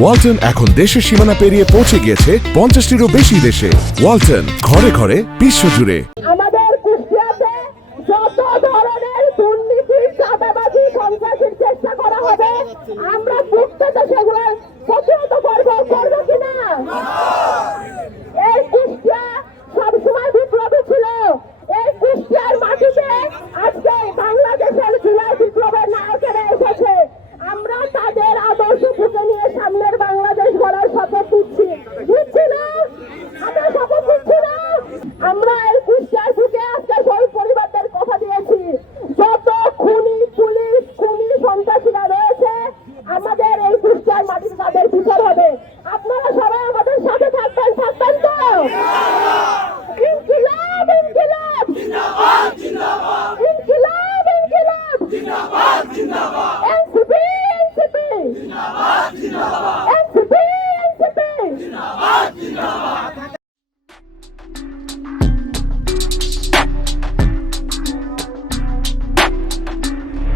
ওয়ালটন এখন দেশের সীমানা পেরিয়ে পৌঁছে গিয়েছে 50টিরও বেশি দেশে। ওয়ালটন, ঘরে ঘরে বিশ্বজুড়ে। আমাদের কুষ্টিয়াতে যত ধরনের দুর্নীতি, চাঁদাবাজি, সন্ত্রাসের চেষ্টা করা হবে, আমরা বুক পেতে সেগুলো